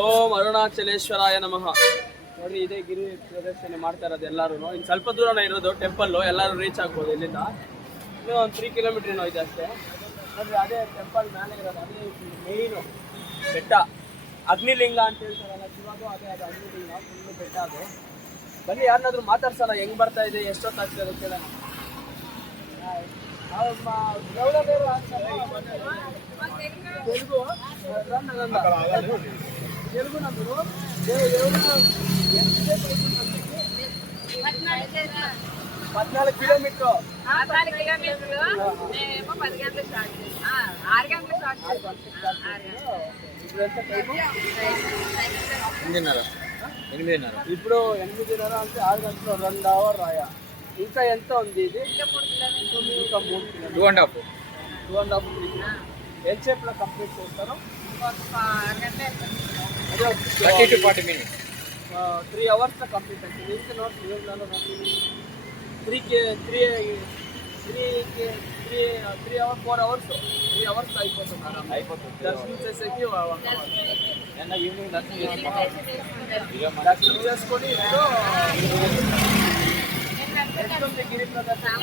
ಓಂ ಅರುಣಾಚಲೇಶ್ವರಾಯ ನಮಃ. ನೋಡಿ, ಇದೇ ಗಿರಿ ಪ್ರದಕ್ಷಿಣೆ ಮಾಡ್ತಾ ಇರೋದು ಎಲ್ಲರೂ. ಇನ್ನು ಸ್ವಲ್ಪ ದೂರನೇ ಇರೋದು ಟೆಂಪಲ್ಲು, ಎಲ್ಲರೂ ರೀಚ್ ಆಗ್ಬೋದು ಇಲ್ಲಿಂದ. ಇನ್ನೂ ಒಂದು 3 ಕಿಲೋಮೀಟರ್ ಇದೆ ಅಷ್ಟೇ. ನೋಡಿರಿ, ಅದೇ ಟೆಂಪಲ್ ಮೇಲೆ ಇರೋದು, ಅದೇ ಮೇಯ್ನು ಬೆಟ್ಟ. ಅಗ್ನಿಲಿಂಗ ಅಂತ ಹೇಳ್ತಾರಲ್ಲ ಶಿವದು, ಅದೇ ಅದು ಅಗ್ನಿಲಿಂಗ, ಫುಲ್ಲು ಬೆಟ್ಟ ಅದು. ಬನ್ನಿ, ಯಾರನ್ನಾದ್ರೂ ಮಾತಾಡ್ಸೋಣ, ಹೆಂಗೆ ಬರ್ತಾ ಇದೆ, ಎಷ್ಟೊತ್ತಾಗ್ತದೆ ಕೇಳೋಣ. తెలుగు నందులు 14 కిలోమీటర్లు. 14 కిలోమీటర్లు. మేము 10 గంటలకు స్టార్ట్ చేస్తాం. 6 గంటలకు స్టార్ట్ చేస్తాం. ఇప్పుడు ఎంత టైం? 8:30. ఇప్పుడు 8:30 అంటే 6 గంటలు 2 అవర్ రాయా. ఇంకా ఎంత ఉంది ఇది? ఇంకా 3 కిలోమీటర్లు. ఇంకా 3 కిలోమీటర్లు. 2.5 ఎంతసేపులో కంప్లీట్ చేస్తారు? 30 to 40 minutes. 3 hours కంప్లీట్ అవుతుంది. ఇంకా నోట్ 3 hours 4 hours 3 hours అయిపోతుంది. దర్శనం చేసేకి ఈవినింగ్ దర్శనం చేసుకొని గిరి ప్రదర్శన